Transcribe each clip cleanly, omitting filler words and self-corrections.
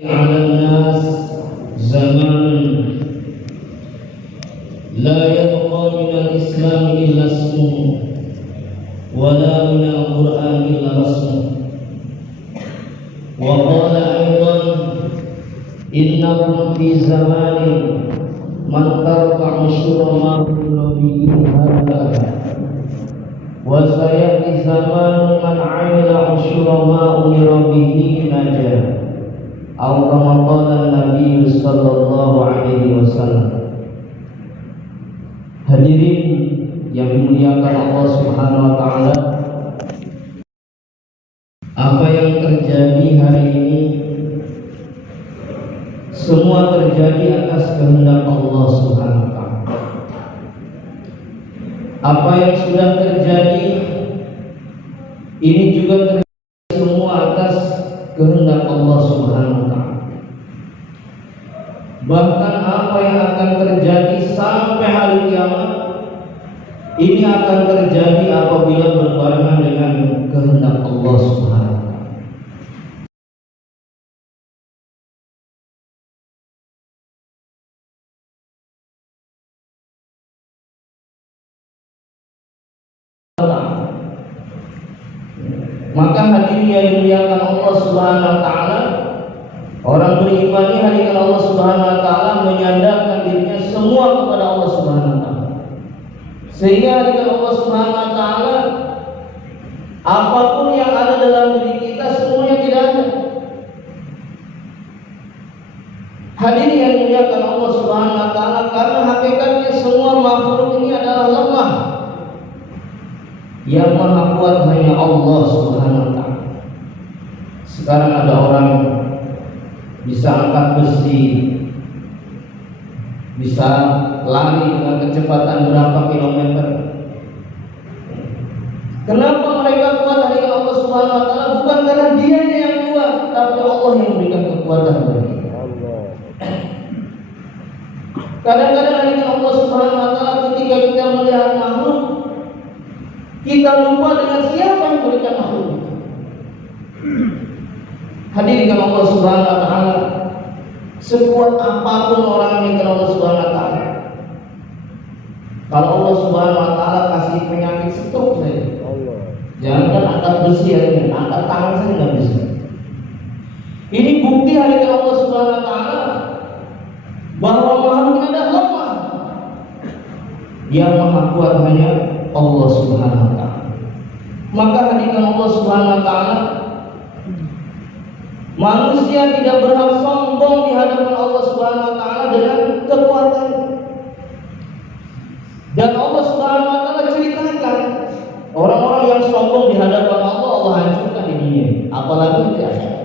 على الناس زمان لا يبقى من الإسلام إلا اسمه ولا من القرآن إلا رسمه. وقال أيضا إنكم في زمان من ترفع شرما به هذا وسيأتي زمان من عمل شرما أمر به نجا atau kama qala Nabi sallallahu alaihi wasallam. Hadirin yang dimuliakan Allah Subhanahu wa taala, apa yang terjadi hari ini semua terjadi atas kehendak Allah Subhanahu wa taala. Apa yang sudah terjadi ini juga terjadi semua atas kehendak Allah Subhanahu wa taala. Bahkan apa yang akan terjadi sampai hari kiamat ini akan terjadi apabila berbarengan dengan kehendak Allah Subhanahu wa taala. Maka hadirin yang dimuliakan Allah Subhanahu wa taala, orang beriman ini hadirin Allah Subhanahu wa taala menyandarkan dirinya semua kepada Allah Subhanahu wa taala. Sehingga hadirin Allah Subhanahu wa taala, apapun yang ada dalam diri kita semuanya tidak ada. Hadirin yang dimuliakan Allah Subhanahu wa taala, karena hakikatnya semua makhluk ini adalah lemah. Yang maha kuat hanya Allah Subhanahu wa taala. Sekarang ada orang bisa angkat besi, bisa lari dengan kecepatan berapa kilometer. Kenapa mereka kuat dari Allah Subhanahu wa taala? Bukan karena dianya yang kuat, tapi Allah yang memberikan kekuatan bagi kita. Kadang-kadang dari Allah Subhanahu wa taala ketika kita melihat makhluk, kita lupa dengan siapa yang memberikan makhluk. Hadirin Allah Subhanahu wa taala, sekuat apapun orang yang kenal Allah Subhanahu wa taala, kalau Allah Subhanahu wa taala kasih penyakit stroke saja, jangan angkat besi hari ini, angkat tangan saja nggak bisa. Ini bukti hadirin Allah Subhanahu wa taala bahwa makhluk ini adalah lemah. Yang maha kuat hanya Allah Subhanahu wa taala. Maka hadirin Allah Subhanahu wa taala, manusia tidak berhak sombong di hadapan Allah Subhanahu wa taala dengan kekuatan. Dan Allah Subhanahu wa taala ceritakan orang-orang yang sombong di hadapan Allah, Allah hancurkan di dunia, apalagi di akhirat.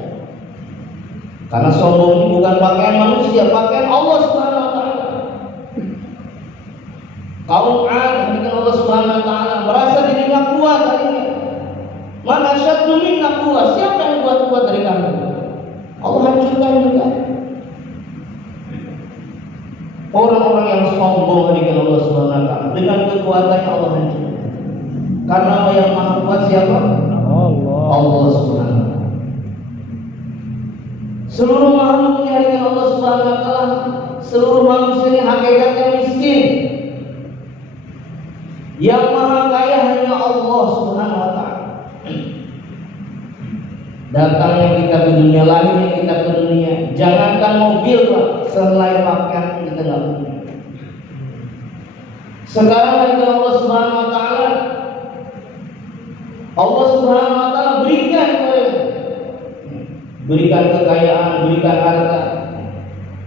Karena sombong ini bukan pakaian manusia, pakaian Allah Subhanahu wa taala. Kaum 'ad dengan Allah Subhanahu wa taala merasa dirinya kuat hari ini. Man asyaddu minna quwwah, siapa yang kuat dari kami? Allah hancurkan juga. Orang-orang yang sombong dengan Allah Subhanahu wa taala, dengan kekuatannya Allah hancurkan. Karena yang maha kuat siapa? Allah Subhanahu wa taala. Seluruh makhluk dengan Allah Subhanahu wa taala, seluruh manusia ini hakikatnya miskin. Yang maha kaya hanya Allah Subhanahu wa taala. Datangnya kita ke dunia, lahirnya kita ke dunia, jangankan mobil lah, selain pakaian kita nggak punya. Sekarang dari Allah Subhanahu wa taala, Allah Subhanahu wa taala berikan kepada kita, berikan kekayaan, berikan harta.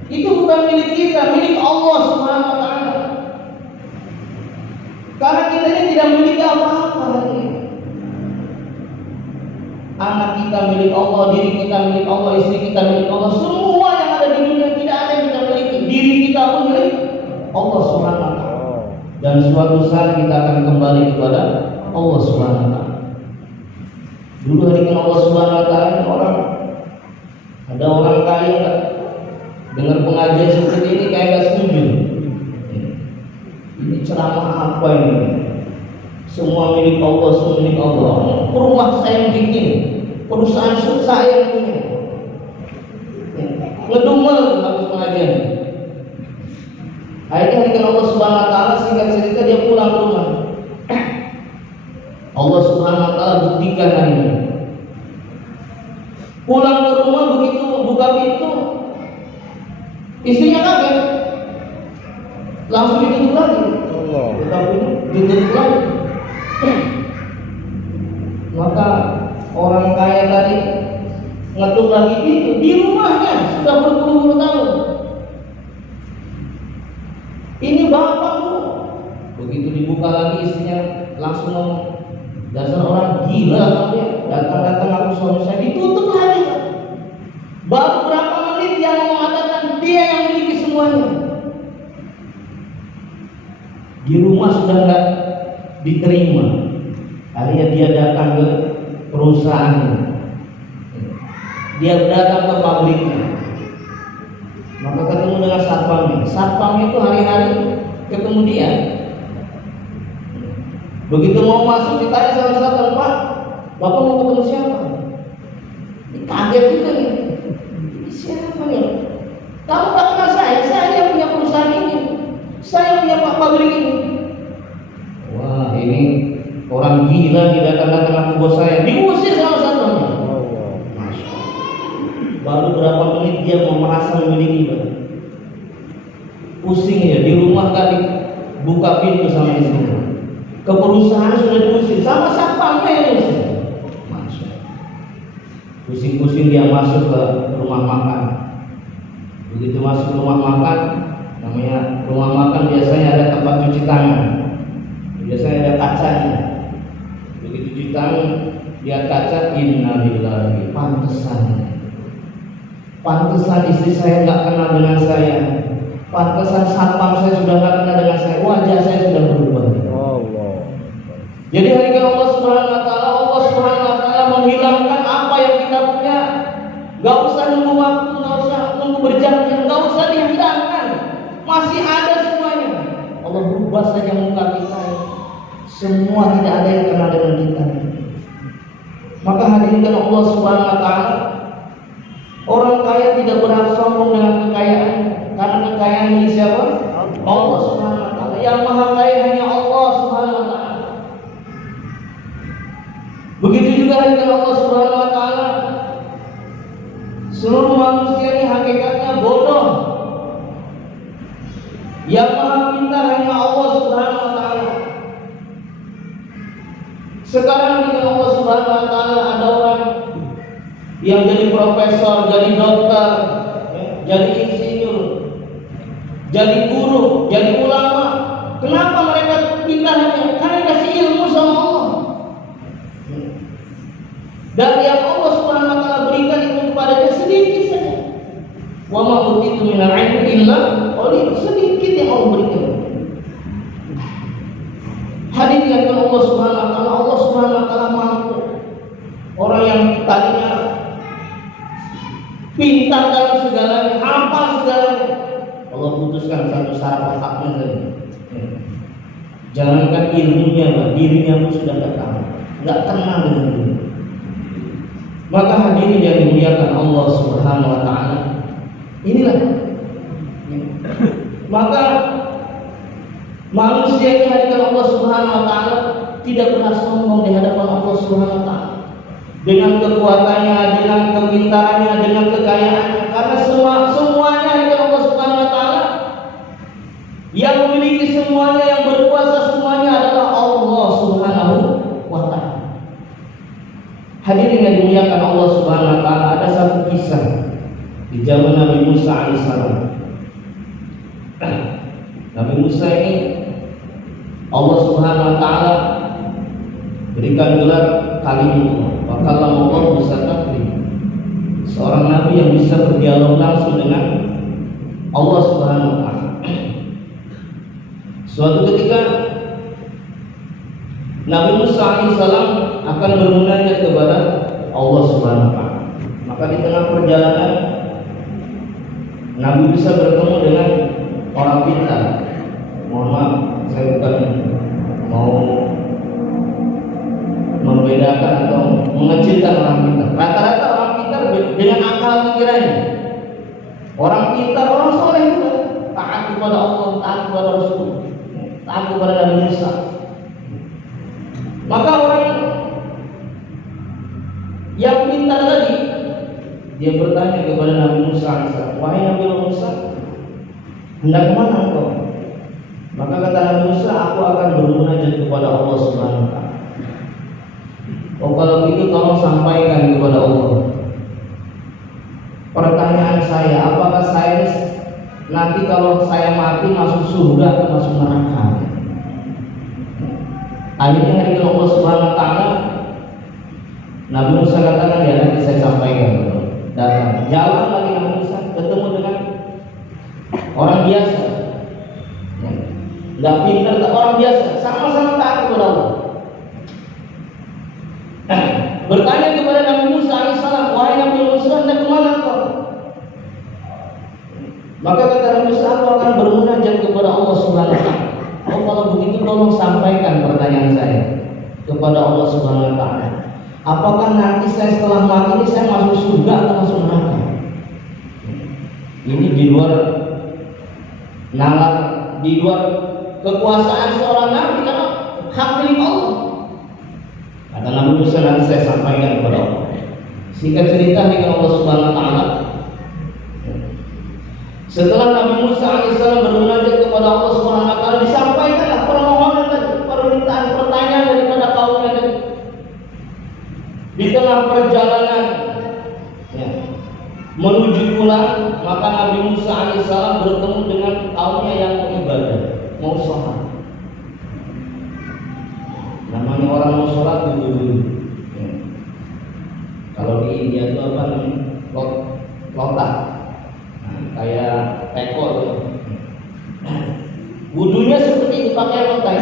Itu bukan milik kita, milik Allah Subhanahu wa taala. Karena kita ini tidak memiliki apa-apa hari ini. Anak kita milik Allah, diri kita milik Allah, istri kita milik Allah, semua yang ada di dunia tidak ada yang kita miliki. Diri kita pun milik Allah Subhanahu wa taala. Dan suatu saat kita akan kembali kepada Allah Subhanahu wa taala. Dulu hari ini Allah Subhanahu wa taala ada orang kaya dengar pengajian seperti ini kayak gak setuju. Ini ceramah apa ini? Semua milik Allah, semua milik Allah. Rumah saya yang bikin, perusahaan saya yang punya. ngedumel habis pengajian. Akhirnya dengan Allah Subhanahu Wa Taala singkat cerita dia pulang ke rumah. Allah Subhanahu Wa Taala buktikan hari ini. Pulang ke rumah begitu buka pintu, istrinya kaget, langsung ditutup lagi. Ditutup lagi. Maka orang kaya tadi ngetuk lagi pintu di rumahnya sudah berpuluh-puluh tahun. Ini bapak bu. Begitu dibuka lagi istrinya langsung ngomong, dasar orang gila kamu ya, datang-datang aku suami saya, ditutup lagi. Baru berapa menit dia mengatakan dia yang memiliki semuanya. Di rumah sudah nggak diterima. Akhirnya dia datang ke perusahaannya, dia datang ke pabriknya, maka ketemu dengan satpamnya. Satpamnya itu hari-hari ketemu dia. Begitu mau masuk ditanya sama satpam, Pak, Bapak mau ketemu siapa? Kaget juga nih. Ini siapa nih? Kamu tak kenal saya yang punya perusahaan ini, saya punya pabrik ini. Wah, ini orang gila, dia datang-datang aku bos saya, diusir sama satpamnya. Baru berapa menit dia mau merasa memiliki. Pusing ya, di rumah kali buka pintu sama istrinya. Ke perusahaan sudah diusir sama satpamnya yang diusir. Pusing-pusing dia masuk ke rumah makan. Begitu masuk rumah makan, namanya rumah makan biasanya ada tempat cuci tangan. Biasanya ada kacanya. Begitu cuci tangan, lihat kaca, innalillahi, pantesan istri saya nggak kenal dengan saya, pantesan satpam saya sudah nggak kenal dengan saya, wajah saya sudah berubah. Jadi hari ini Allah Subhanahu Wa Taala menghilangkan apa yang kita punya. Gak usah nunggu waktu, gak usah nunggu berjam-jam, gak usah dihilangkan, masih ada semuanya. Allah berubah saja muka kita, semua tidak ada yang kenal dengan kita. Maka hadirkan Allah Subhanahu Wa Taala. Orang kaya tidak berhak sombong dengan kekayaan, karena kekayaan milik siapa? Allah Subhanahu Wa Taala. Yang maha kaya hanya Allah Subhanahu Wa Taala. Begitu juga dengan Allah Subhanahu Wa Taala. Seluruh manusia ini hakikatnya bodoh. Yang maha pintar hanya Allah Subhanahu Wa Taala. Sekarang dengan Allah Subhanahu Wa Taala ada orang yang jadi profesor, jadi dokter, jadi insinyur, jadi guru, jadi ulama. Kenapa mereka pintarnya? Karena kasih ilmu sama Allah. Dan yang Allah Subhanahu Wa Taala berikan itu kepadanya sedikit saja. Wa ma utitu minal ilmi illa qalil, sedikit yang Allah berikan. Hadirkan Allah Subhanahu Wa Taala. Allah Subhanahu Wa Taala mampu. Orang yang tadinya pintar dalam segalanya, hafal segalanya, Allah putuskan satu syarat otaknya tadi. Jangankan ilmunya, dirinya pun sudah nggak kenal dengan diri. Maka hadirin yang dimuliakan Allah Subhanahu Wa Taala, inilah. Maka manusia yang hadirkan Allah Subhanahu Wa Taala tidak pernah sombong di hadapan Allah Subhanahu Wa Taala. Dengan kekuatannya, dengan kepintarannya, dengan kekayaannya, karena semuanya itu Allah Subhanahu Wa Taala. Yang memiliki semuanya, yang berkuasa semuanya adalah Allah Subhanahu Wa Taala. Hadirin yang dimuliakan Allah Subhanahu Wa Taala, ada satu kisah di zaman Nabi Musa alaihissalam. Nabi Musa ini Allah Subhanahu Wa Taala berikan gelar kalimullah. Kalau Allah bisa taklim, seorang nabi yang bisa berdialog langsung dengan Allah Subhanahu Wa Taala. Suatu ketika Nabi Musa alaihissalam akan bermunajat kepada Allah Subhanahu Wa Taala. Maka di tengah perjalanan Nabi bisa bertemu dengan orang pintar. Mohon maaf, saya bukan mau membedakan atau mengecilkan orang pintar. Rata-rata orang pintar dengan akal pikirannya. taat kepada Nabi Musa. Maka orang yang pintar tadi dia bertanya kepada Nabi Musa, wahai Nabi Musa, hendak kemana engkau? Maka kata Nabi Musa, aku akan bermunajat kepada Allah Subhanahu wa Ta'ala. Oh, kalau begitu tolong sampaikan kepada Allah. Pertanyaan saya, apakah saya nanti kalau saya mati masuk surga atau masuk neraka? Akhirnya hari Allah Subhanahu wa Ta'ala, Nabi Musa katakan, ya nanti saya sampaikan. Datang, jalan lagi Nabi Musa, ketemu dengan orang biasa, nggak pintar, orang biasa, sama-sama taat kepada Allah. Bertanya kepada Nabi Musa alaihissalam, wahai Nabi Musa, hendak kemana kau? Maka kata Nabi Musa, aku akan bermunajat kepada Allah Subhanahu wa Ta'ala. Oh, kalau begitu tolong sampaikan pertanyaan saya kepada Allah Subhanahu wa Ta'ala. Apakah nanti saya setelah mati ini saya masuk surga atau masuk neraka? Ini di luar nalar, di luar kekuasaan seorang nabi, karena hak milik Allah. Kata Nabi Musa, nanti saya sampaikan kepada Allah. Singkat cerita dengan Allah Subhanahu wa Ta'ala, setelah Nabi Musa alaihissalam bermunajat kepada Allah Subhanahu wa Ta'ala, disampaikanlah permohonan dan permintaan pertanyaan daripada kaumnya tadi. Di tengah perjalanan menuju pulang, maka Nabi Musa alaihissalam bertemu dengan kaumnya yang mau ibadah, mau sholat. Namanya orang mau sholat dulu. Kalau di India itu apa namanya? Lotak. Kayak teko tuh. Wudunya seperti itu, pakai lotak.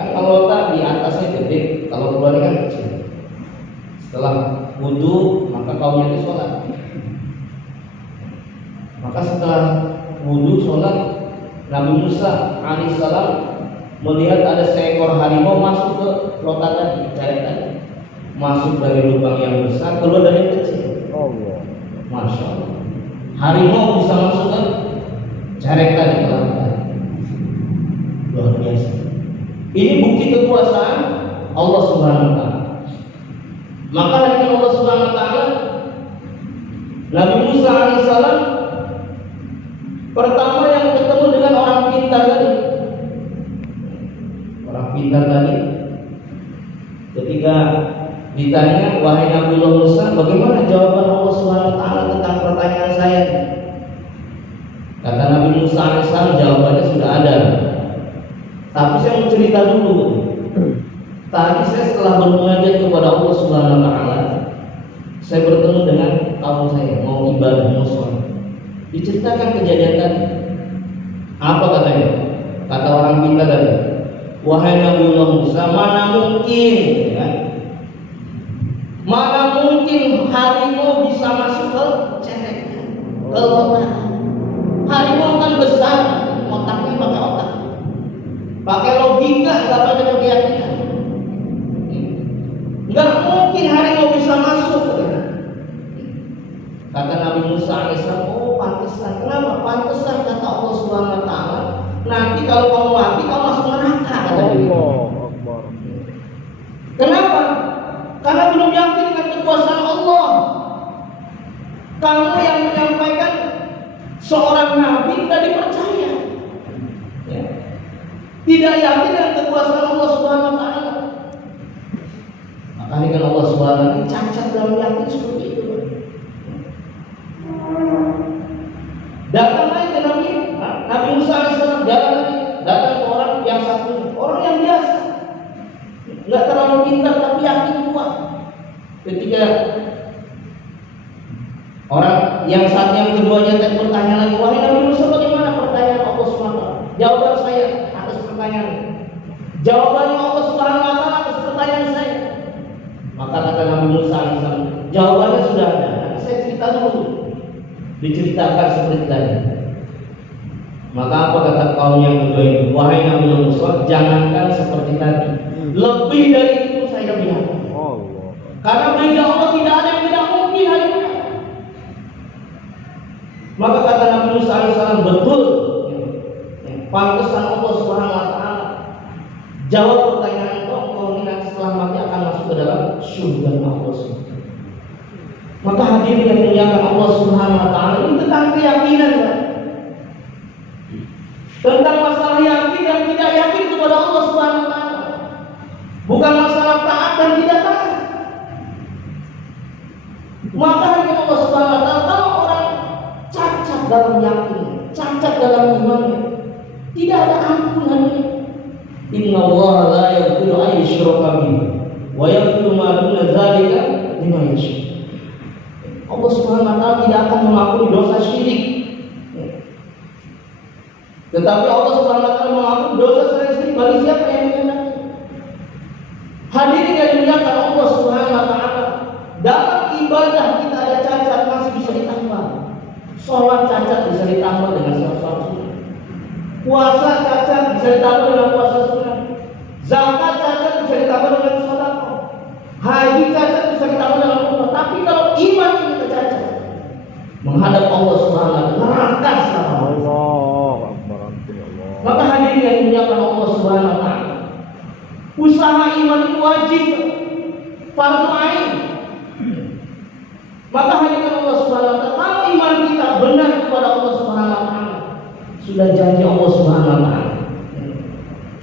Kan kalau lotak di atasnya gede, kalau keluarnya kan kecil. Setelah wudu, maka kaumnya itu sholat. Maka setelah wudu sholat, Nabi Musa alaihissalam melihat ada seekor harimau masuk ke lotak tadi, jaring tadi. Masuk dari lubang yang besar, keluar dari yang kecil. Allah. Masya Allah. Harimau bisa masuk ke jaring tadi, luar biasa. Ini bukti kekuasaan Allah Subhanahu wa Ta'ala. Maka hari Allah Subhanahu wa Ta'ala, Nabi Musa alaihissalam pertama yang ketemu dengan orang pintar tadi. Orang pintar tadi ketika ditanya, wahai Nabi Musa, bagaimana jawaban Allah Subhanahu wa Ta'ala tentang pertanyaan saya? Kata Nabi Musa alaihissalam, jawabannya sudah ada. Tapi saya mau cerita dulu. Tadi saya setelah bermunajat kepada Allah Subhanahu wa Ta'ala, saya bertemu dengan kaum saya, mau ibadah, mau sholat. Diceritakan kejadian tadi. Apa katanya? Kata orang pintar tadi, wahai Nabi Musa, mana mungkin, ya? Mana mungkin harimau bisa masuk ke cerek, ke otak? Harimau kan besar, otaknya pakai otak, pakai logika, nggak pakai keyakinan. Nggak mungkin harimau bisa masuk. Kata Nabi Musa alaihissalam, oh pantesan. Kenapa? Pantesan kata Allah Subhanahu wa Ta'ala, nanti kalau kamu mati kamu masuk neraka. Kenapa? Karena belum yakin dengan kekuasaan Allah. Kamu yang menyampaikan seorang nabi tidak dipercaya, ya. Tidak yakin dengan kekuasaan Allah Subhanahu wa Ta'ala. Makanya kan Allah Subhanahu wa Ta'ala cacat dalam yakin seperti itu. Datang lagi ke Nabi Musa alaihissalam, jalan lagi, datang ke orang yang satu, orang yang biasa, nggak terlalu pintar tapi yakin kuat. Ketika orang yang saat yang keduanya bertanya lagi, wahai Nabi Musa, bagaimana pertanyaan Allah Subhanahu wa Ta'ala? Jawaban saya atas pertanyaan. Jawabannya Allah Subhanahu wa Ta'ala atas pertanyaan saya. Maka kata Nabi Musa alaihissalam, jawabannya sudah ada. Nanti saya cerita dulu. Diceritakan seperti tadi. Maka apa kata kaum yang kedua itu? Wahai Nabi Musa, jangankan seperti tadi, lebih dari itu saya lihat. Karena bagi Allah tidak ada yang tidak mungkin hanya. Maka kata Nabi Musa alaihissalam, betul. Pantesan Allah Subhanahu wa taala jawab pertanyaan kau nanti setelah mati akan masuk ke dalam surga Allah Subhanahu. Maka hadirin yang dimuliakan Allah Subhanahu wa taala, ini tentang keyakinan kan? Tentang masalah yakin dan tidak yakin kepada Allah Subhanahu wa taala. Bukan masalah taat dan tidak taat. Maka hadirin Allah Subhanahu wa taala, kalau orang cacat dalam yakin, cacat dalam imannya, tidak ada ampunannya. Inna Allah la yaghfiru an yushraka bihi wa yaghfiru ma duna dzalika liman yasha. Allah Subhanahu wa taala tidak akan mengampuni dosa syirik. Tetapi Allah Subhanahu wa taala mengampuni dosa selain syirik bagi siapa yang mengenal. Hadirin yang dimuliakan Allah Subhanahu wa taala, dalam ibadah kita ada cacat masih bisa ditambah. Sholat cacat bisa ditambah dengan sholat sunnah. Puasa cacat bisa ditambah dengan puasa sunnah. Zakat cacat bisa ditambah dengan sedekah. Haji cacat bisa ditambah dengan umrah. Tapi kalau iman kita cacat, menghadap Allah Subhanahu wa taala rangkas Allah. Maka hadirin yang dimuliakan Allah Subhanahu wa taala, usaha iman itu wajib, fardu ain. Maka hadirin Allah Subhanahu wa taala, kalau iman kita benar kepada Allah Subhanahu wa taala, sudah janji Allah Subhanahu wa taala,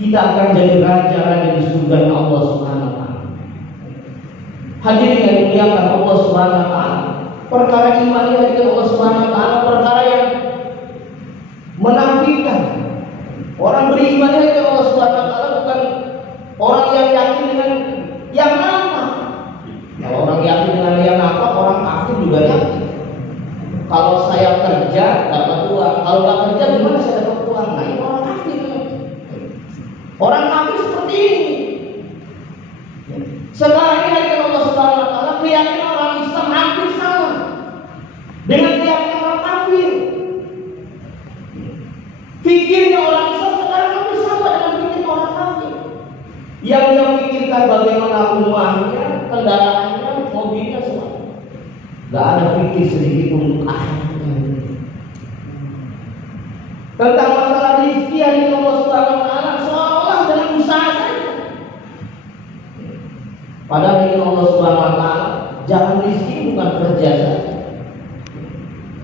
kita akan jadi raja-raja di surga Allah Subhanahu wa taala. Hadirin yang dimuliakan Allah Subhanahu wa taala, perkara iman ini hadirin Allah Subhanahu wa taala perkara yang menafikan. Orang beriman hadirin Allah Subhanahu wa taala bukan orang yang yakin dengan yang apa. Kalau orang yakin dengan yang apa, orang kafir juga yakin. Kalau saya kerja dapat uang, kalau nggak kerja gimana saya dapat uang? Nah ini orang kafir. Orang kafir seperti ini. Sekarang ini hadirin Allah Subhanahu wa taala, keyakinan orang Islam hampir sama dengan keyakinan orang kafir. Fikirnya orang Islam sekarang hampir sama dengan fikirnya orang kafir. Yang dia pikirkan bagaimana rumahnya, kendaraannya, mobilnya semua. Gak ada fikir sedikit untuk akhirnya. Tentang masalah rezeki hadirin Allah Subhanahu wa taala, seolah-olah dengan usaha saja. Padahal hadirin Allah Subhanahu wa taala, jalan rezeki bukan kerja saja.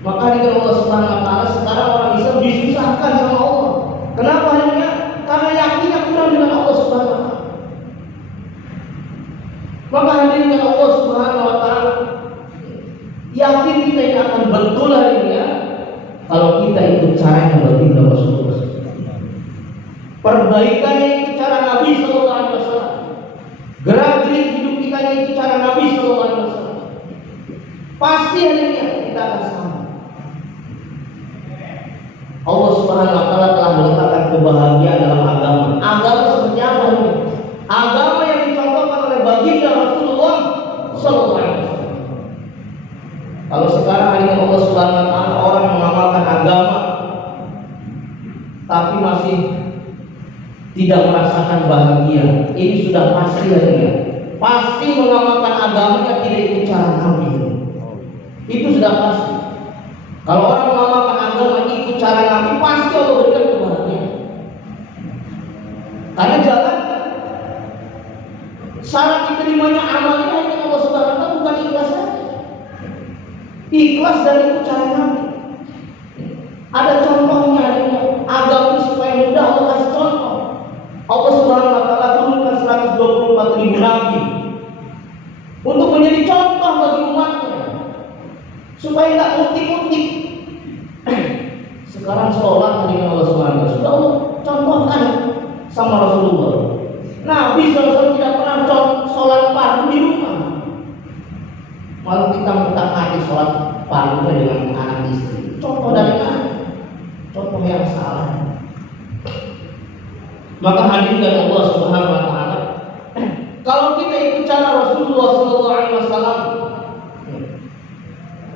Maka hadirin Allah Subhanahu wa taala, sekarang orang Islam disusahkan sama Allah. Kenapa hanya? Karena yakinnya kurang dengan Allah Subhanahu wa taala. Maka hadirin Allah Subhanahu wa taala, yakin kita ini akan betul hari ini ya, kalau kita ikut caranya baginda Rasulullah. Perbaikannya itu cara Nabi Sallallahu Alaihi Wasallam. Gerak-gerik hidup kita itu cara Nabi Sallallahu Alaihi Wasallam. Pasti hari ini kita akan sama. Allah Subhanahu wa taala telah meletakkan kebahagiaan dalam agama. Agama seperti apa ini? Agama yang dicontohkan oleh baginda Rasulullah Sallallahu Alaihi Wasallam. Kalau sekarang hari ini Allah Subhanahu wa taala, orang mengamalkan agama tapi masih tidak merasakan bahagia, ini sudah pasti hari ini. Pasti mengamalkan agamanya tidak ikut cara Nabi. Itu sudah pasti. Kalau orang mengamalkan agama ikut cara Nabi, pasti Allah berikan kebahagiaan. Karena jalan syarat diterimanya amalnya hanya Allah Subhanahu wa taala, bukan ikhlas saja. Ikhlas dari ikut cara Nabi. Ada contohnya, agama supaya mudah Allah kasih contoh. Allah Subhanahu wa taala turunkan 124.000 nabi untuk menjadi contoh bagi umatnya, supaya tidak utik-utik. Sekarang sholat dengan Allah Subhanahu wa taala sudah Allah contohkan sama Rasulullah. Nabi SAW tidak pernah sholat fardu di rumah. Malah kita mengutamakan sholat fardunya dengan anak istri. Contoh dari mana? Contoh yang salah. Maka hadirin Allah Subhanahu wa taala, kalau kita ikut cara Rasulullah sallallahu alaihi wasallam,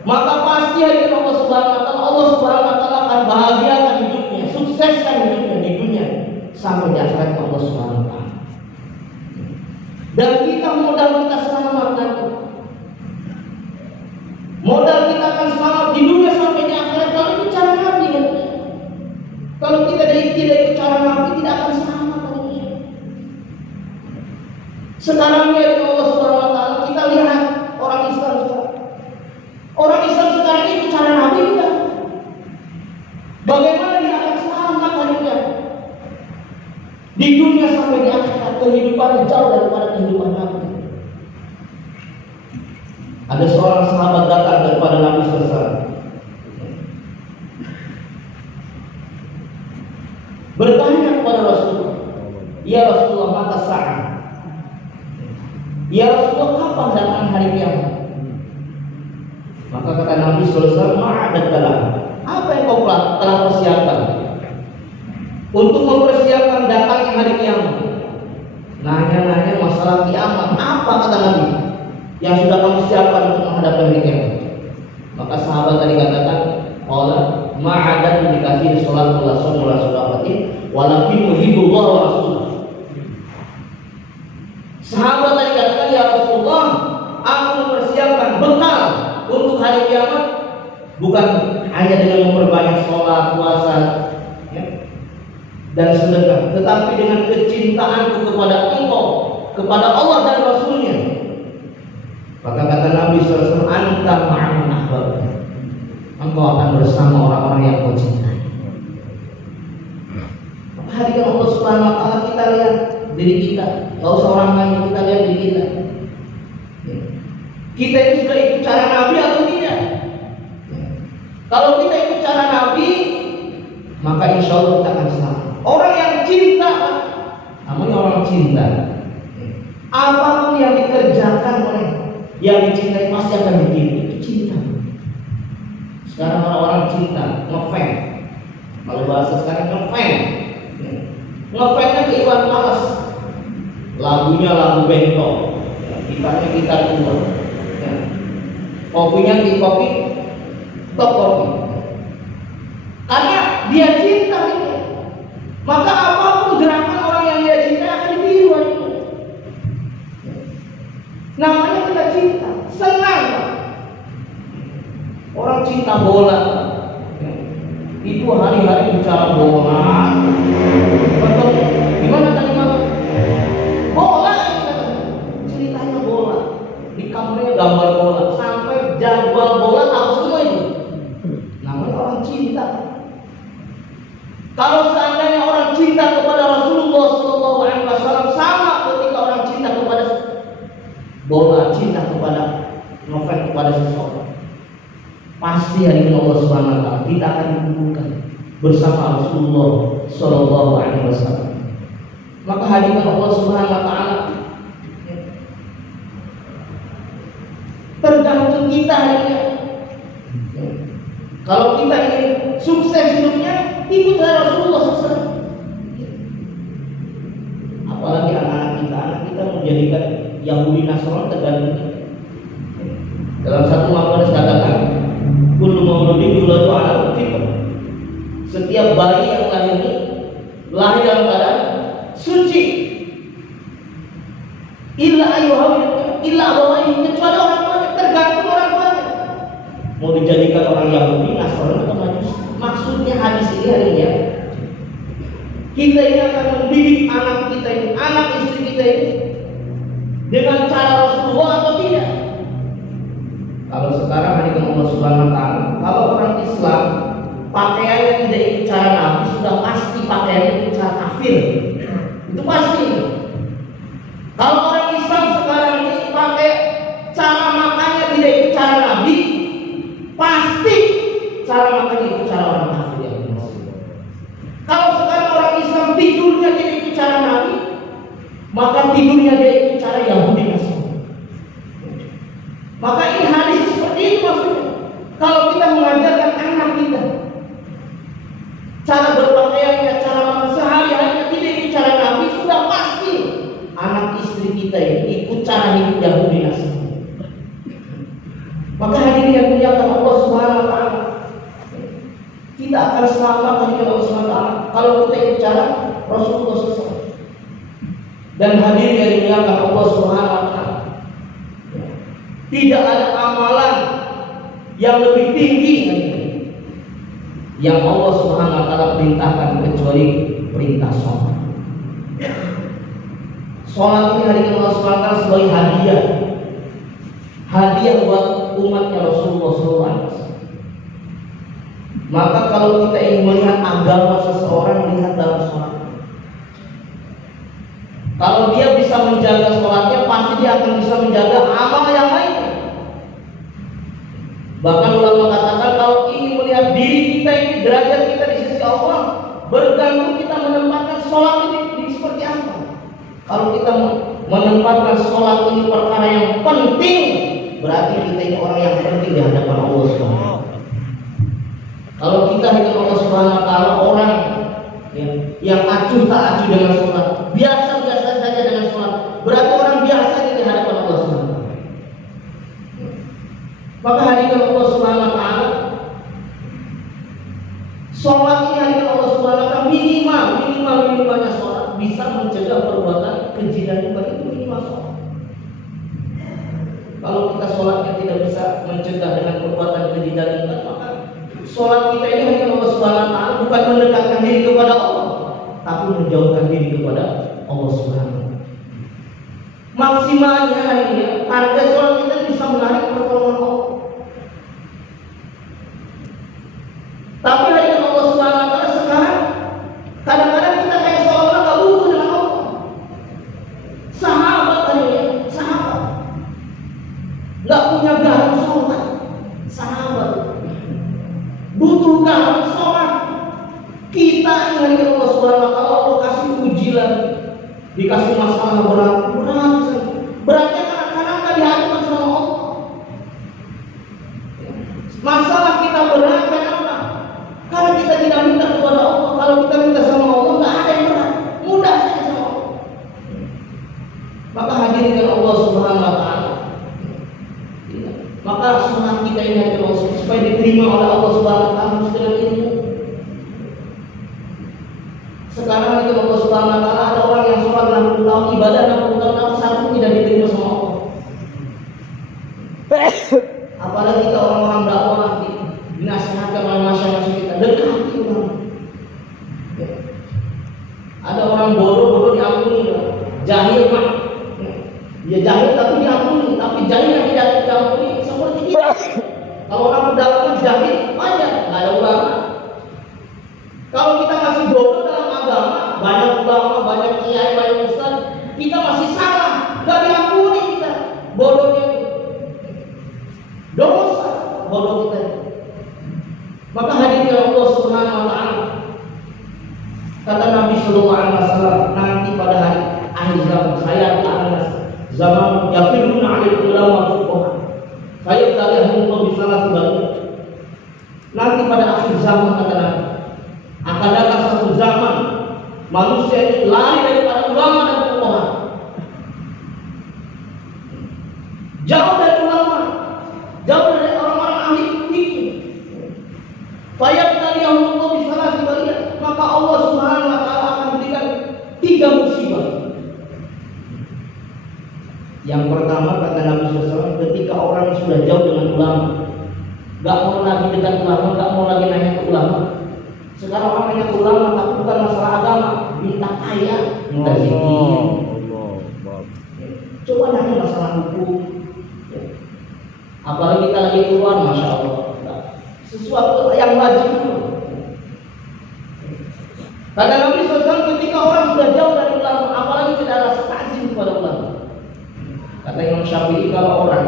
maka pasti hadirin Allah Subhanahu wa taala, Allah Subhanahu wa taala akan bahagiakan hidupnya, sukseskan hidupnya di dunia sampai di akhirat Allah Subhanahu wa taala. Dan kita modal kita selamat nanti. Modal kita akan selamat di dunia sampai di akhirat kalau itu cara Nabi. Kalau kita tidak Sekarang ya Allah Subhanahu wa taala, kita lihat orang Islam sekarang. Orang Islam sekarang itu cara Nabi tidak. Bagaimana dia akan selamat harinya di dunia sampai di akhirat, kehidupannya jauh daripada kehidupan Nabi. Ada seorang sahabat datang kepada Nabi SAW, bertanya kepada Rasulullah, "Ya Rasulullah, mata sa'ah? Ya Rasulullah, kapan datang hari kiamat?" Maka kata Nabi SAW, "Ma'adatlah." Apa yang kau telah persiapkan untuk mempersiapkan datangnya hari kiamat? Nanya-nanya masalah kiamat. Apa kata Nabi yang sudah kamu siapkan untuk menghadapi hari kiamat? Maka sahabat tadi katakan, "Qala ma'adat dikasih sholat wala shaum wala shadaqatin walakin muhibbullah wa rasulullah." Sahabat tadi katakan, "Ya Rasulullah, aku mempersiapkan bekal untuk hari kiamat bukan hanya dengan memperbanyak sholat, puasa, ya, dan sedekah, tetapi dengan kecintaanku kepada Engkau, kepada Allah dan Rasulnya." Maka kata Nabi SAW, "Anta ma'aman ahbabta." Engkau akan bersama orang-orang yang kau cintai. Maka hadirin Allah Subhanahu wa taala, kita lihat diri kita, enggak usah orang lain, kita lihat diri kita. Kita itu sudah ikut cara Nabi atau tidak? Kalau kita ikut cara Nabi, maka insya Allah kita akan selamat. Orang yang cinta, namanya orang cinta, apapun yang dikerjakan oleh yang dicintai pasti akan ditiru. Itu cinta. Sekarang orang-orang cinta, ngefans. Kalau bahasa sekarang ngefans. Ngefansnya ke Iwan Fals. Lagunya lagu bentol, gitarnya gitar tua, kopinya di kopi top kopi. Karena dia cinta itu, maka apapun gerakan orang yang dia cinta akan ditiru itu. Namanya kita cinta, senang. Orang cinta bola, itu hari-hari bicara bola. Betul? Gimana tadi malam? Bola, ceritanya bola. Di kamarnya gambar bola, sampai jadwal bola tahu semua itu. Namanya orang cinta. Kalau seandainya orang cinta kepada Rasulullah SAW sama ketika orang cinta kepada bola, cinta kepada novel, kepada seseorang, pasti hari ini Allah Subhanahu wa taala kita akan dikumpulkan bersama Rasulullah SAW. Maka hadirin Allah Subhanahu wa taala, tergantung kita hanya. Kalau kita ingin sukses hidupnya, ikutlah Rasulullah SAW. Apalagi anak kita menjadikan Yahudi Nasrani tergantung kita. Dalam satu maqalah dikatakan, kullu mauludin yuladu ala fitrah. Setiap bayi yang lahir dalam keadaan suci. Illa abawaihi, kecuali orang tuanya, tergantung orang tuanya. Mau dijadikan orang Yahudi, Nasrani atau Majusi. Maksudnya hadis ini hari ini ya, kita ini akan mendidik anak kita ini, anak istri kita ini dengan cara Rasulullah atau tidak? Kalau sekarang hari ini Allah Subhanahu wa taala, kalau orang Islam pakaiannya tidak ikut cara Nabi, sudah pasti pakaiannya ikut cara kafir. Itu pasti. Kalau orang Islam sekarang ini pakai cara makannya tidak ikut cara Nabi, pasti cara makannya ikut cara orang kafir ya. Kalau sekarang orang Islam tidurnya tidak ikut cara Nabi, maka tidurnya dia ikut cara Yahudi Nasrani. Maka ini hadis seperti itu maksudnya. Kalau kita mengajarkan anak kita cara berpakaiannya, cara makan sehari-hari tidak ikut cara Nabi, sudah pasti anak istri kita ini ikut cara hidup Yahudi Nasrani. Maka hadirin yang dimuliakan Allah Subhanahu wa taala, kita akan selamat dari Allah Subhanahu wa taala kalau kita ikut cara Rasulullah SAW. Dan hadirin yang dimuliakan Allah Subhanahu wa taala, tidak ada amalan yang lebih tinggi yang Allah Subhanahu wa taala perintahkan kecuali perintah sholat. Sholat ini hari Allah SWT sebagai hadiah. Hadiah buat umatnya Rasulullah SAW. Maka kalau kita ingin melihat agama seseorang, lihat dalam sholat. Kalau dia bisa menjaga sholatnya, pasti dia akan bisa menjaga amal yang lain. Bahkan ulama katakan kalau ingin melihat diri kita ini, derajat kita di sisi Allah, bergantung kita menempatkan sholat ini seperti apa. Kalau kita menempatkan sholat ini perkara yang penting, berarti kita ini orang yang penting di hadapan Allah SWT. Kalau kita dengan Allah Subhanahu Wa Taala orang yang acuh tak acuh dengan sholat, biasa-biasa saja dengan sholat, berarti orang biasa di hadapan Allah Subhanahu Wa Taala. Maka hadirin Allah Subhanahu Wa Taala, sholat ini hadirin Allah Subhanahu Wa Taala minimalnya sholat bisa mencegah perbuatan keji dan munkar, itu minimal sholat. Kalau kita sholatnya tidak bisa mencegah dengan perbuatan keji dan munkar, maka sholat kita ini hanya Allah Subhanahu Wa Taala bukan mendekatkan diri kepada Allah, tapi menjauhkan diri kepada Allah Subhanahu Wa Taala. Maksimalnya ini target sholat kita bisa menarik pertolongan Allah. Tapi hanya Allah Subhanahu Wa Taala sekarang kadang-kadang kita kayak seolah-olah gak butuh dengan Allah. Sahabat gak punya garam sholat. Sahabat butuh garam sholat. Kita ingin Allah Subhanahu Wa Taala, Allah kasih ujian, dikasih masalah berat. Beratnya kadang-kadang gak dihadapkan sama Allah. Masalah kita berat kenapa? Karena kita tidak minta kepada Allah. Kalau kita minta sama Allah, gak ada yang berat, mudah saja sama Allah. Maka hadirkan Allah Subhanahu Wa Taala. Maka sholat kita ini supaya diterima oleh Allah Subhanahu Wa Taala harus dengan ilmu. Sekarang itu Allah Subhanahu Wa Taala ada orang yang sholat 60 tahun, ibadah 60 tahun, tapi satu tidak diterima sama Allah. Apalagi kita orang-orang dakwah dinasihatkan oleh masyarakat kita, dekati ulama. Ada orang bodoh diampuni, jahil mah. Ya jahil tapi diampuni, tapi jahil yang tidak diampuni seperti kita. Kalau orang berdakwah jahil, banyak, nggak ada ulama. Kalau kita masih bodoh dalam agama, banyak ulama, banyak kiai, banyak ustaz, kita masih salah, nggak diampuni kita. Bodohnya dosa, bodoh kita. Maka hadirkan Allah Subhanahu Wa Taala. Kata Nabi Sallallahu Alaihi Wasallam, nanti pada hari akhir zaman saya akan zaman yafiruna alil ulama fuqaha. Saya talahum bi salah sebagainya. Nanti pada akhir zaman kata Nabi, akan datang satu zaman manusia ini lari daripada ulama dan fuqaha. Jauh dari ulama, jauh dari orang-orang ahli fikih. Fayabtaliyahum bi salah sebagainya. Maka Allah Subhanahu Wa Taala akan berikan 3 musibah. Yang pertama kata Nabi SAW, ketika orang sudah jauh dengan ulama, gak mau lagi dekat ulama, gak mau lagi nanya ke ulama. Sekarang orang nanya ke ulama, tapi bukan masalah agama, minta kaya, minta zikir. Coba nanya masalah hukum. Apalagi kita lagi keluar, masya Allah, sesuatu yang wajib. Kata Nabi SAW, ketika orang sudah jauh dari ulama, apalagi tidak ada rasa takzim kepada ulama. Kata Imam Syafi'i, kalau orang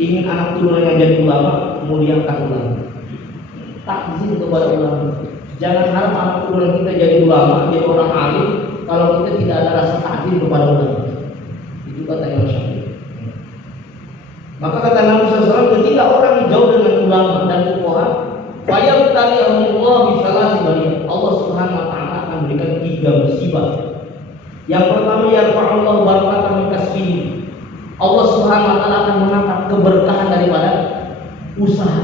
ingin anak turunnya jadi ulama, muliakan ulama, takzim kepada ulama. Jangan harap anak turunan kita jadi ulama, jadi orang alim, kalau kita tidak ada rasa takzim kepada ulama. Itu kata Imam Syafi'i. Maka kata Nabi SAW, ketika orang jauh dengan ulama dan fuqaha, fayabtaliyahumullah bisalasi bariah. Allah Subhanahu Wa Taala akan berikan 3 musibah. Yang pertama, yarfa'ullahu barakatan min kasbihi. Allah Subhanahu Wa Taala akan mengangkat keberkahan daripada usaha.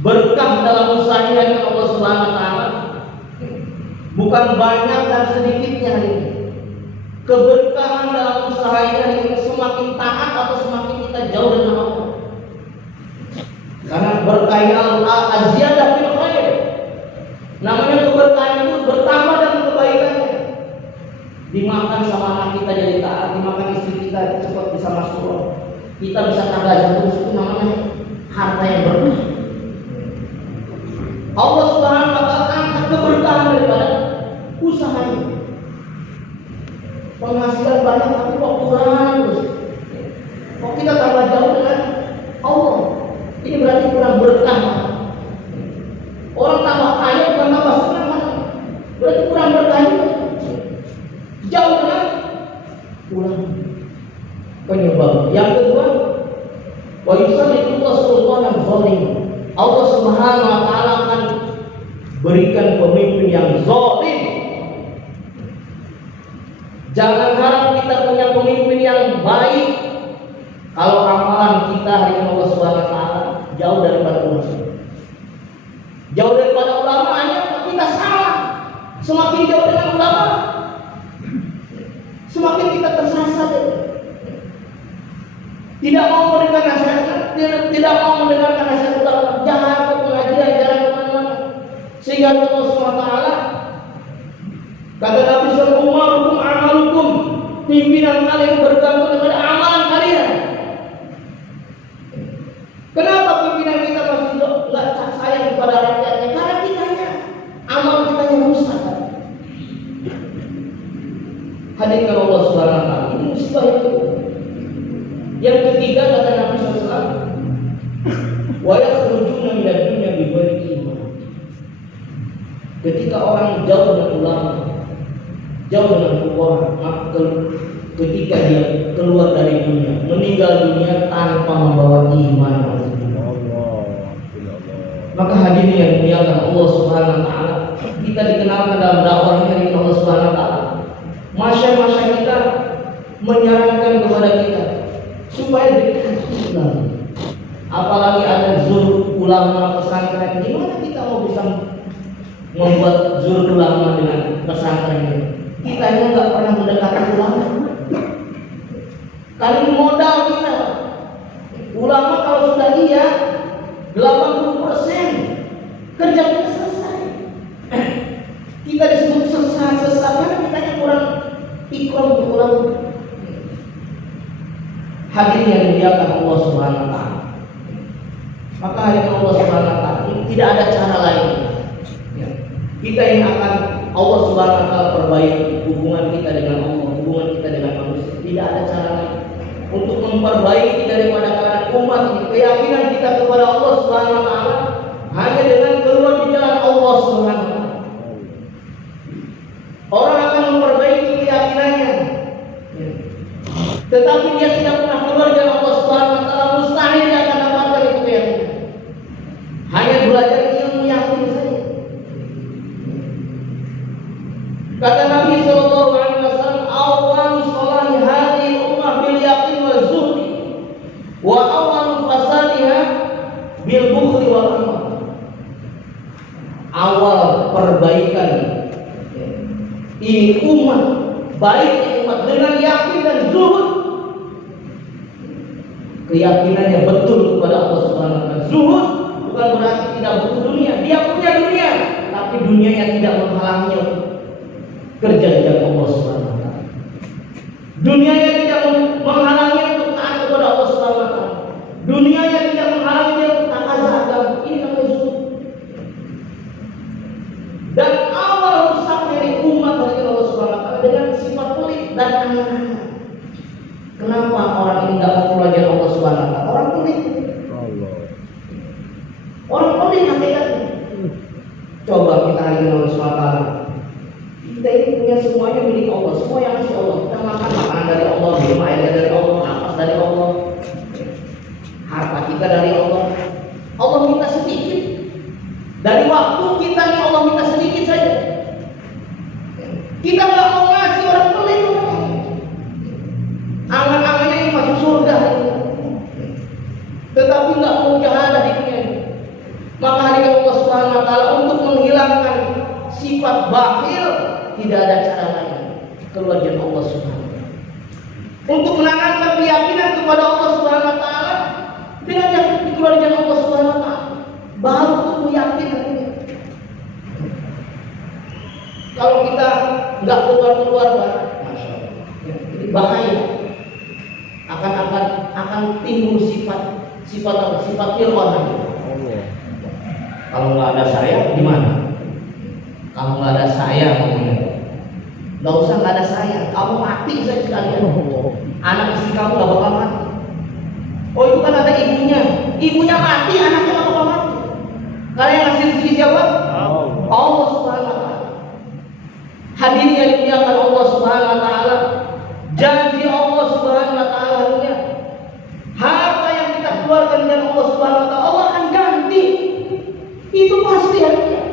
Berkah dalam usaha dari Allah Subhanahu Wa Taala bukan banyak dan sedikitnya hari ini. Keberkahan dalam usaha ini semakin taat atau semakin kita jauh dari Allah. Karena berkahnya al-ziyadah fil khair. Namanya keberkahan itu bertambah dalam kebaikannya. dimakan sama anak kita jadi taat, dimakan istri kita cepat bisa masuk roh, kita bisa kagak jatuh, itu namanya harta yang berkah. Allah Subhanahu wa Ta'ala angkat keberkahan daripada usahanya. Penghasilan banyak tapi kok kurang terus. Kok kita tambah jauh dengan Allah? Ini berarti kurang berkah. Orang tambah kaya bukan tambah senang, berarti kurang berkah juga. Jauh dengan kurang penyebab. Yang kedua, wa yusallitu sultanan zalim. Allah Subhanahu wa Ta'ala akan berikan pemimpin yang zalim. Jangan harap kita punya pemimpin yang baik kalau amalan kita dengan Allah Subhanahu wa Ta'ala jauh daripada ulama. Jauh daripada ulama hanya kita salah. Semakin jauh dengan ulama, semakin kita tersesat. Tidak mau mendengar nasihat, tidak mau mendengarkan nasihat ulama, jangan ke pengajian, jangan kemana-mana. Sehingga Allah SWT kata Nabi SAW, amalukum, pimpinan kalian bergantung kepada amalan kalian. Kenapa pimpinan kita masih nggak sayang kepada rakyatnya? Karena kitanya, amal kitanya rusak. Hadirkan Allah SWT, ini musibah yang kedua. Yang ketiga kata Nabi SAW, wa yakhrujuna minad dunya bi ghairi iman. Ketika orang jauh dengan ulama, jauh dengan fuqaha, maka ketika dia keluar dari dunia, meninggal dunia tanpa membawa iman. Maka hadirin yang dimuliakan Allah Subhanahu wa Ta'ala, kita dikenalkan dalam dakwahnya dari Allah Subhanahu wa Ta'ala. Masya-masya kita menyarankan kepada kita supaya dekat Islam. Apalagi ada zur ulama pesantren, gimana kita mau bisa membuat zur ulama dengan pesantren ini? Kitanya nggak pernah mendekati ulama. Kali modal kita. Ulama kalau sudah iya 80% kerja kita selesai. Kita disebut sesat karena kitanya kurang ikram untuk ulama. Hadirin yang dimuliakan Allah Subhanahu wa Ta'ala. Maka hadirin Allah Subhanahu wa Ta'ala, tidak ada cara lain. Ya. Kita yang akan Allah Subhanahu wa Ta'ala perbaiki hubungan kita dengan Allah, hubungan kita dengan manusia. Tidak ada cara lain untuk memperbaiki daripada keadaan umat ini. Keyakinan kita kepada Allah Subhanahu wa Ta'ala hanya dengan keluar di jalan Allah Subhanahu wa Ta'ala. Orang akan memperbaiki keyakinannya, ya. Tetapi dia tidak pernah keluar dari Allah Subhanahu wa Ta'ala, mustahil dia akan dapatkan itu keyakinan. Hanya belajar ilmu yakin saja. Kata Nabi sallallahu alaihi wasallam, "Awwal salahi hadhihi ummah bil yaqin wal zuhdi, wa awwal fasadiha bil bukhli wal amal." Awal perbaikan ini umat, baik umat dengan yakin dan zuhud. Keyakinannya betul kepada Allah Subhanahu wa Ta'ala. Zuhud bukan berarti tidak butuh dunia. Dia punya dunia, tapi dunianya tidak menghalanginya kerja di jalan Allah Subhanahu wa Ta'ala. Dunianya tidak menghalanginya untuk taat kepada Allah Subhanahu wa Ta'ala. Dunianya tidak menghalanginya untuk takazah agama. Ini namanya zuhud. Dan awal rusak dari umat dari Allah Subhanahu wa Ta'ala dengan sifat pelit dan aneh-aneh. Kenapa orang ini tidak mau belajar Allah Subhanahu wa Ta'ala? Orang pelit. Orang pelit hakikatnya. Coba kita hari ini Allah Subhanahu wa Ta'ala. Kita ini punya semuanya milik Allah, semua yang ngasih Allah. Kita makan makanan dari Allah, minum air dari Allah, nafas dari Allah, harta kita dari Allah. Allah minta sedikit. Dari waktu kita nih Allah minta sedikit saja. Kita nggak mau ngasih, orang pelit. Angan-angannya yang masuk surga, tetapi nggak mau jahadah di dunia ini. Maka hari Allah Subhanahu wa Ta'ala untuk menghilangkan sifat bakhil, tidak ada cara lain keluar dari Allah Subhanahu wa Ta'ala. Untuk menanamkan keyakinan kepada Allah Subhanahu wa Ta'ala dengan yang keluar dari Allah Subhanahu wa Ta'ala, baru tumbuh yakin. Kalau kita nggak keluar-keluar, Masya bahaya. Akan timbul sifat Fir'aun. Kalau nggak ada saya gimana? Kalau nggak ada saya ngomongnya, nggak usah nggak ada saya, kamu mati saja sekalian. Anak istri kamu nggak bakal mati. Oh itu kan ada ibunya mati, anaknya nggak bakal mati. Karena yang ngasih rezeki siapa? Allah Subhanahu Wa Taala. Hadirin yang dimuliakan Allah Subhanahu Wa Taala, janji Allah Subhanahu Wa Taala harta yang kita keluarkan dengan Allah Subhanahu Wa Taala, Allah akan ganti. Itu pasti hadirin.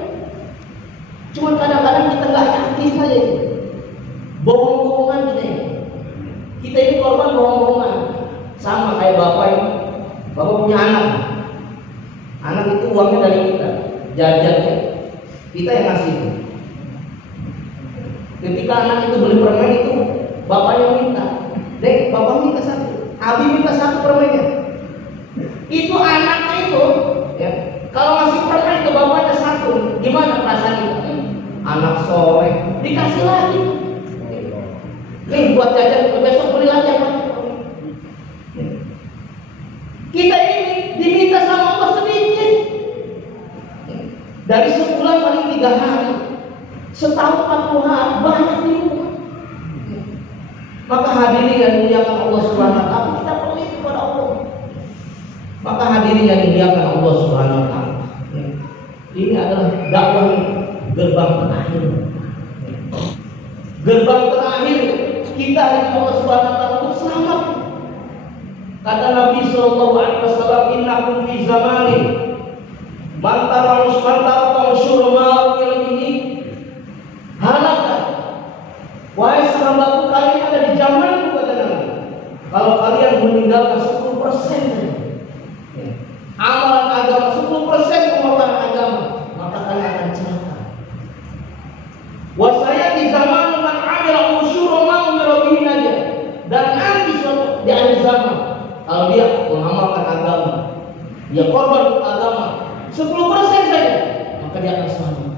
Cuma kadang-kadang kita nggak yakin saja. Bohong-bohongan kita ini. Kita ini korban bohong-bohongan. Sama kayak bapak ini. Bapak punya anak. Anak itu uangnya dari kita, jajannya kita yang ngasih. Ketika anak itu beli permen itu, bapaknya minta, Dek, bapak minta satu, Abi minta satu permennya. Itu anaknya itu, ya, kalau ngasih permen ke bapaknya satu, gimana perasaan kita? Anak soleh, dikasih lagi. Nih buat jajan, besok beli lagi apa? Kita ini diminta sama Allah sedikit. Dari sebulan paling 3 hari, setahun 40 hari, banyak di rumah. Maka hadirin yang dimuliakan Allah Subhanahu Wa Taala, kita perlu kepada Allah. Maka hadirin yang dimuliakan Allah Subhanahu Wa Taala, ini adalah dakwah gerbang terakhir. Gerbang terakhir kita hari Allah Subhanahu Wa Taala untuk selamat. Kata Nabi Sallallahu Alaihi Wasallam, innakum fi zamanin mantara syurma ini halaka. Wahai sahabatku, kalian ada di zamanku, kata Nabi. Kalau kalian meninggalkan 10% amalan agama, 10% pengorbanan agama, maka kalian akan celaka. Wasaya di zaman man amila usyurma min aja. Dan nanti suatu di akhir zaman, kalau dia mengamalkan agama, dia korban agama 10% saja, maka dia akan selamat.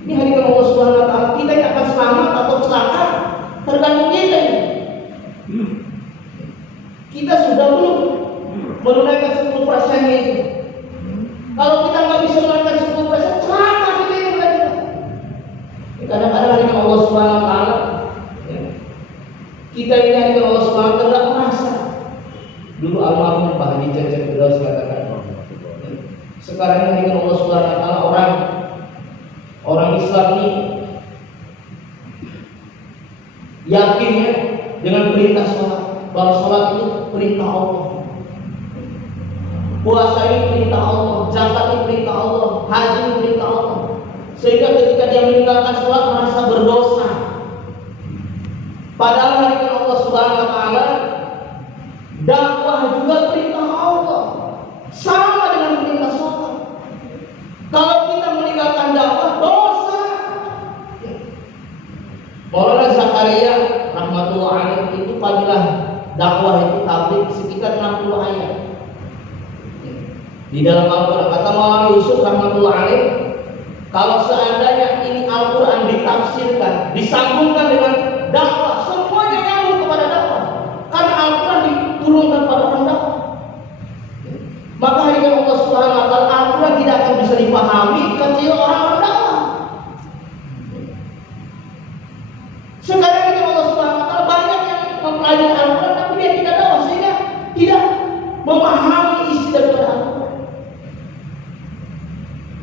Ini hari Allah Subhanahu Wa Taala, kita yang akan selamat atau celaka tergantung kita ini. Kita sudah belum menunaikan 10% itu. Kalau kita nggak bisa menunaikan 10%, celaka kita ini berarti. Kadang-kadang hari Allah Subhanahu Wa Taala, kita ini hari Allah Subhanahu Wa Taala merasa. Dulu almarhum Pak Haji Cecep Firdaus katakan, sekarang ini hari Allah Subhanahu Wa Taala orang Islam ini yakinnya dengan perintah sholat, bahwa sholat itu perintah Allah, puasa ini perintah Allah, zakat ini perintah Allah, haji ini perintah Allah. Sehingga ketika dia meninggalkan sholat merasa berdosa. Padahal hari Allah Subhanahu Wa Taala, dakwah juga perintah Allah, sama dengan perintah sholat. Kalau kita meninggalkan dakwah, dosa. Maulana Zakaria rahmatullah alaih itu fadilah dakwah itu tabligh sekitar 60 ayat. Di dalam Al-Quran kata Maulana Yusuf rahmatullah alaih, kalau seandainya ini Al-Quran ditafsirkan, disambungkan dengan dakwah, semuanya nyambung kepada dakwah. Karena Al-Quran diturunkan pada orang dakwah. Maka hari Allah Subhanahu Wa Taala, Al-Quran tidak akan bisa dipahami kecuali orang-orang dakwah. Sekarang ini Allah Subhanahu Wa Taala banyak yang mempelajari Al-Quran tapi dia tidak dakwah, sehingga tidak memahami isi daripada Al-Quran.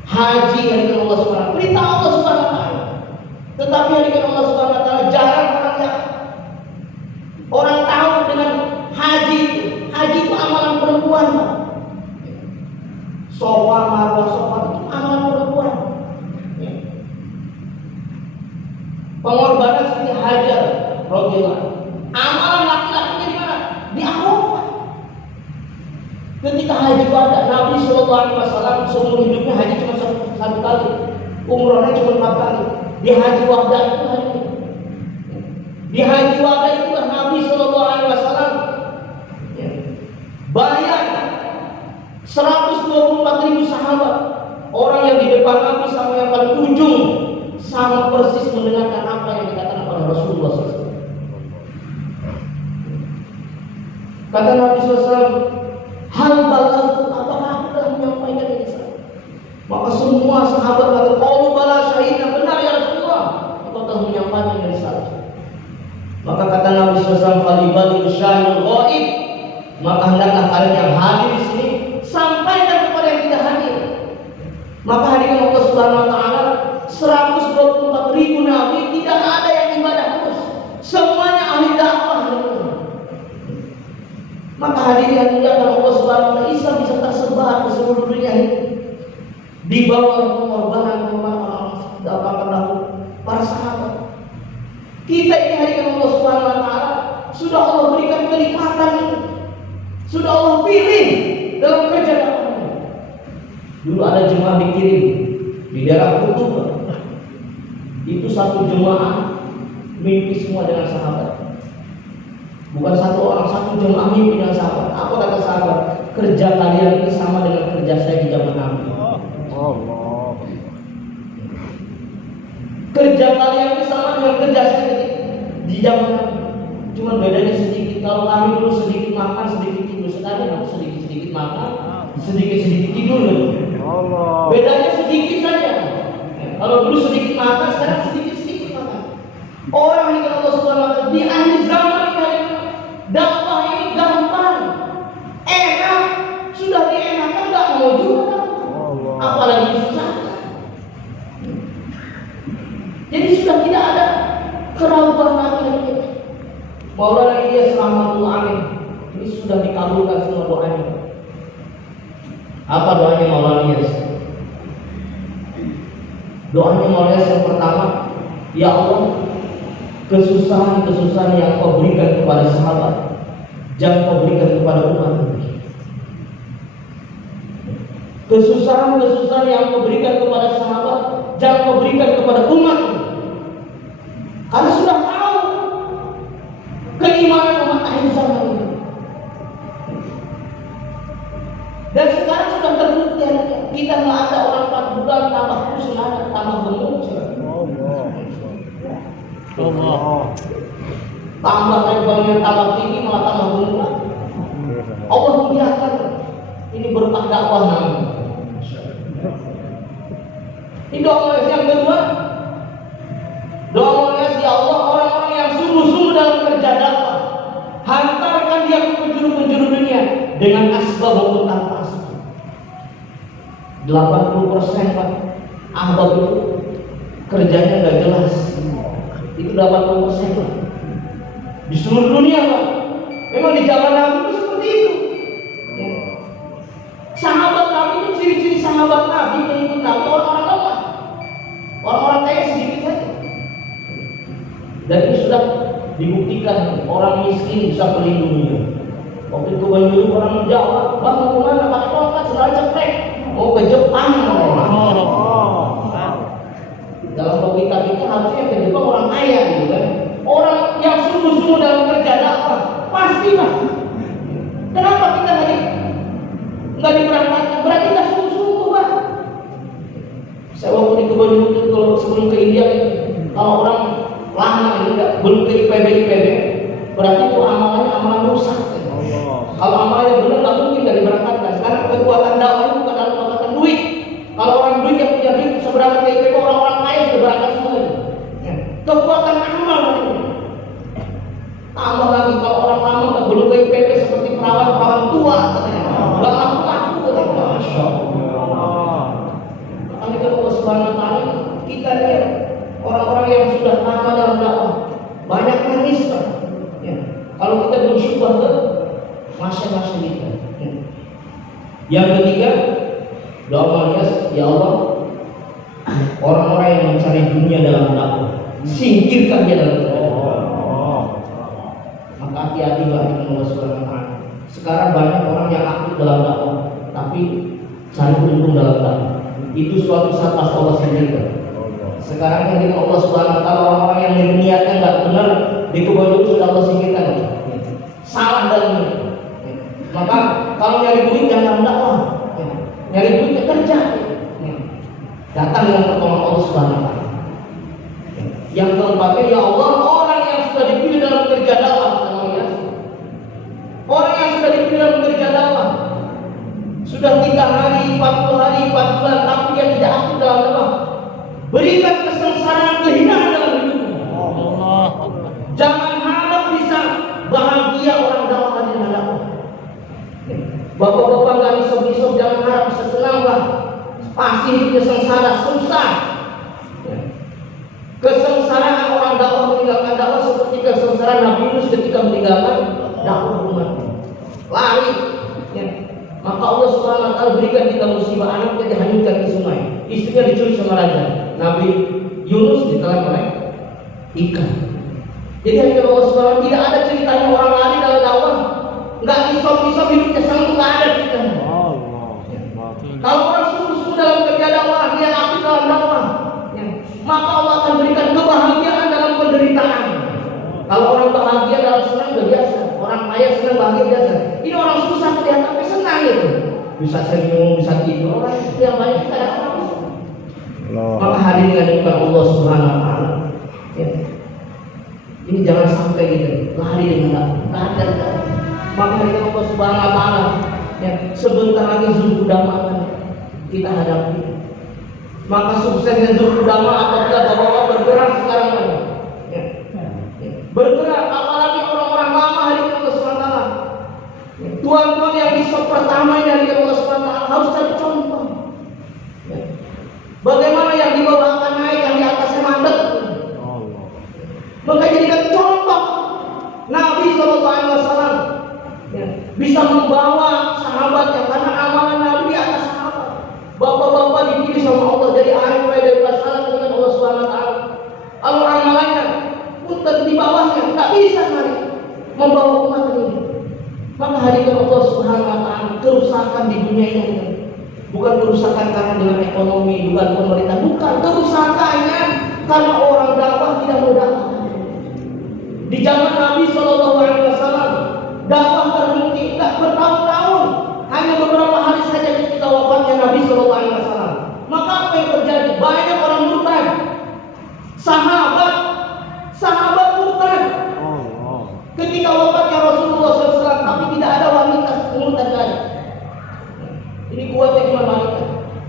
Haji hari Allah Subhanahu Wa Taala, perintah Allah Subhanahu Wa Taala. Tetapi hari Allah Subhanahu Wa Taala jarang orang tahu dengan haji itu. Haji itu amalan perempuan, Pak. Sofa, marwah, sofa itu amalan perempuan. Pengorbanan seperti Hajar radhiyallahu. Amalan laki-laki di mana? Di Arafah. Ketika haji wada, Nabi Sallallahu Alaihi Wasallam seumur hidupnya haji cuma satu kali, umrohnya cuma 4 kali. Di haji wada itu haji. Di haji wada itulah Nabi Sallallahu Alaihi Wasallam bayar 124.000 sahabat. Orang yang di depan Nabi sama yang paling ujung sama persis mendengarkan apa yang dikatakan oleh Rasulullah SAW. Kata Nabi SAW, hal balagh, apakah aku telah menyampaikan ini? Maka semua sahabat kata, qalu bala syahidna, benar ya Rasulullah, engkau telah menyampaikan dari saya. Maka kata Nabi SAW, falibal syahidul ghaib, maka hendaklah kalian yang hadir di sini sampaikan kepada yang tidak hadir. Maka hadirin Allah Subhanahu wa taala, 124.000 nabi, tidak ada yang ibadah terus. Semuanya ahli dakwah. Maka hadirin yang dimuliakan Allah Subhanahu wa taala, Islam bisa tersebar ke seluruh dunia ini. Di bawah pengorbanan para sahabat. Kita ini hadirin Allah Subhanahu wa taala, sudah Allah berikan kenikmatan ini. Sudah Allah pilih dalam kerja dakwah. Dulu ada jemaah dikirim di daerah Kutub. Itu satu jemaah mimpi semua dengan sahabat. Bukan satu orang, satu jemaah mimpi dengan sahabat. Apa kata sahabat? Kerja kalian ini sama dengan kerja saya di zaman Nabi. Kerja kalian ini sama dengan kerja saya di zaman Nabi. Cuma bedanya sedikit. Kalau kami dulu sedikit makan, sedikit tidur. Sekarang aku sedikit makan, sedikit tidur. Bedanya sedikit saja. Kalau dulu sedikit makan, sekarang sedikit makan. Orang ini Allah Subhanahu wa taala di akhir zaman ini, dakwah ini gampang, enak, sudah dienakan, nggak mau juga, apalagi susah. Jadi sudah tidak ada keraguan lagi. Maulana Ilyas Rahmatullah Alaih ini sudah dikabulkan semua doanya. Apa doanya Maulana Ilyas? Doanya Maulana Ilyas yang pertama, ya Allah, kesusahan yang kau berikan kepada sahabat, jangan kau berikan kepada umat ini. Kesusahan yang kau berikan kepada sahabat, jangan kau berikan kepada umat ini. Karena sudah tahu keimanan umat akhir zaman ini. Dan sekarang sudah terbukti, kita nggak ada orang 4 bulan tambah kurus, nggak ada tambah gemuk. Tambah lebarnya, tambah tinggi, malah tambah gemuk. Allah membiarkan. Ini berkah dakwah namanya. Ini doa yang kedua. Doa ya Allah, orang-orang yang sungguh-sungguh dalam kerja dakwah, hantarkan dia ke penjuru-penjuru dunia dengan asbab maupun tanpa asbab. 80% Pak ahbab itu kerjanya nggak jelas. Itu 80% Pak. Di seluruh dunia Pak. Memang di zaman Nabi itu seperti itu. Ya. Sahabat Nabi itu ciri-ciri sahabat Nabi, pengikut Nabi, orang-orang lemah, orang-orang kaya sedikit saja. Dan ini sudah dibuktikan, orang miskin bisa melindungi. Waktu itu banyak orang Jawa, bang mau kemana? Pakai tongkat, selalu cekrek, mau ke Jepang. Dalam logika kita harusnya ke Jepang orang kaya, gitu kan? Orang yang sungguh-sungguh dalam kerja dakwah pasti Pak. Kenapa kita nggak diberangkatkan? Berarti nggak sungguh-sungguh Pak. Saya waktu di Kebun itu kalau sebelum ke India, kalau orang lama ini belum ke IPB, berarti itu amalan rusak. Kalau amalnya benar nggak mungkin nggak diberangkatkan. Karena kekuatan dakwah itu bukan dalam kekuatan duit. Kalau orang duit yang punya duit bisa berangkat ke IPB, orang-orang kaya sudah berangkat semua. Kekuatan amal itu. Tambah lagi kalau orang lama belum ke IPB seperti perawan tua, nggak laku katanya. Masya Allah. Makanya kalau Allah Subhanahu wa taala, kita lihat orang-orang yang sudah lama dalam dakwah banyak nangis Pak. Ya. Kalau kita bersyukur ke masya-masya kita. Ya. Yang ketiga, doa ya Allah, orang-orang yang mencari dunia dalam dakwah, singkirkan dia dalam dakwah. Maka hati-hatilah dengan Allah Subhanahu wa taala. Sekarang banyak orang yang aktif dalam dakwah, tapi cari untung dalam dakwah. Itu suatu saat pasti Allah sendiri. Sekarang yang dengan Allah Subhanahu wa taala, orang-orang yang niatnya nggak benar di kebun itu sudah Allah singkirkan. Salah dalam ini. Maka kalau nyari duit jangan dakwah. Nyari duit kerja. Datang dengan pertolongan Allah Subhanahu wa taala. Yang keempatnya, ya Allah, orang yang sudah dipilih dalam kerja dakwah, orang yang Sudah 3 hari, 40 hari, 4 bulan, tapi dia tidak aktif dalam dakwah. Berikan kesengsaraan, kehinaan dalam hidupnya. Jangan harap bisa bahagia orang dakwah dengan dakwah. Bapak-bapak nggak bisa jangan harap bisa senang lah. Pasti hidupnya sengsara, susah. Kesengsaraan orang dakwah meninggalkan dakwah seperti kesengsaraan Nabi Yunus ketika meninggalkan dakwah umatnya. Lari. Maka Allah Subhanahu wa taala berikan kita musibah, anaknya dihanyutkan ke sungai, istrinya diculik sama raja. Nabi Yunus ditelan oleh ikan. Jadi hanya Allah Subhanahu tidak ada ceritanya orang lari dalam dakwah, nggak isop hidupnya senang, nggak ada ceritanya. Kalau orang sungguh-sungguh dalam kerja dakwah, dia aktif dalam dakwah, maka Allah akan berikan kebahagiaan dalam penderitaan. Kalau orang bahagia dalam senang sudah biasa, orang kaya senang bahagia biasa. Ini orang susah kelihatan tapi senang itu. Bisa senyum, bisa tidur. Orang yang banyak kadang-kadang bisa. Maka hadirin dengan Allah Subhanahu wa taala. Ini jangan sampai gitu lari dengan dakwah. Maka dengan Allah Subhanahu wa taala, sebentar lagi Zulqa'dah akan kita hadapi. Maka suksesnya Zulqa'dah apabila bapak-bapak bergerak sekarang ini. Bergerak, apalagi orang-orang lama hari Allah Subhanahu wa taala. Tuan-tuan yang di sop pertama dari Allah Subhanahu wa taala harus cari contoh. Bagaimana yang di bawah akan naik, yang di atasnya mandek. Maka jadikan contoh Nabi SAW bisa membawa sahabatnya karena amalan Nabi di atas sahabat. Bapak-bapak dipilih sama Allah jadi ahli dari masalah dengan Allah Subhanahu wa taala. Kalau amalannya punten di bawahnya nggak bisa naik membawa umat ini. Maka hadirin Allah Subhanahu wa taala, kerusakan di dunia ini bukan kerusakan karena dengan ekonomi, bukan pemerintah, bukan, kerusakannya karena orang dakwah tidak mau dakwah. Di zaman Nabi SAW dakwah terhenti, tak bertahun-tahun, hanya beberapa hari saja ketika wafatnya Nabi SAW. Maka apa yang terjadi? Banyak orang murtad, sahabat murtad. Ketika wafatnya Rasulullah SAW, tapi tidak ada wanita murtad lagi. Ini kuatnya iman wanita.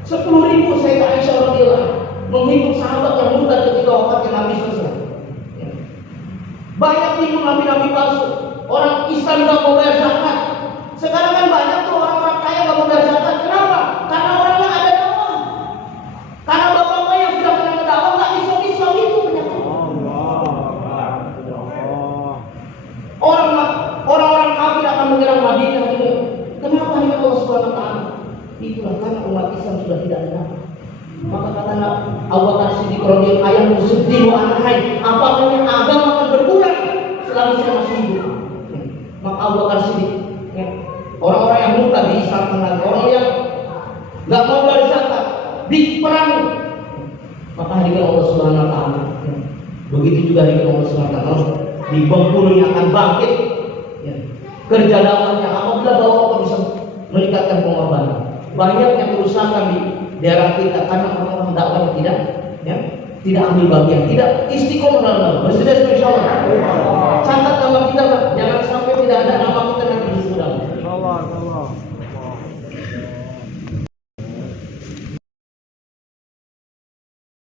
10.000 Sayyidah Aisyah radhiyallahu menghitung sahabat yang murtad ketika wafatnya Nabi SAW. Banyak timbul nabi-nabi palsu. Orang Islam gak mau bayar zakat. Sekarang kan banyak tuh orang-orang kaya gak mau bayar zakat. Kenapa? Karena orangnya ada dakwah. Karena bapak-bapak yang sudah pernah dakwah gak Islam itu penyakit. Orang-orang kafir akan menyerang Madinah juga. Kenapa hanya Allah Subhanahu wa taala? Itulah karena umat Islam sudah tidak ada. Maka kata Abu Bakar Siddiq radhiyallahu anhu, ayam sedih wa anahai, apakah agama akan berkurang selama saya masih hidup? Maka Abu Bakar Siddiq, orang-orang yang murtad di Islam lagi, orang yang nggak mau bayar zakat diperangi. Maka hadirin Allah Subhanahu wa taala, begitu juga hadirin Allah Subhanahu wa taala, di Bengkulu yang akan bangkit. Kerja dakwahnya apabila bapak bisa meningkatkan pengorbanan. Banyaknya kerusakan di daerah kita karena orang-orang dakwahnya tidak ambil bagian, tidak istiqomah dalam dakwah. Bersedia insyaallah. Catat nama kita, jangan sampai tidak ada nama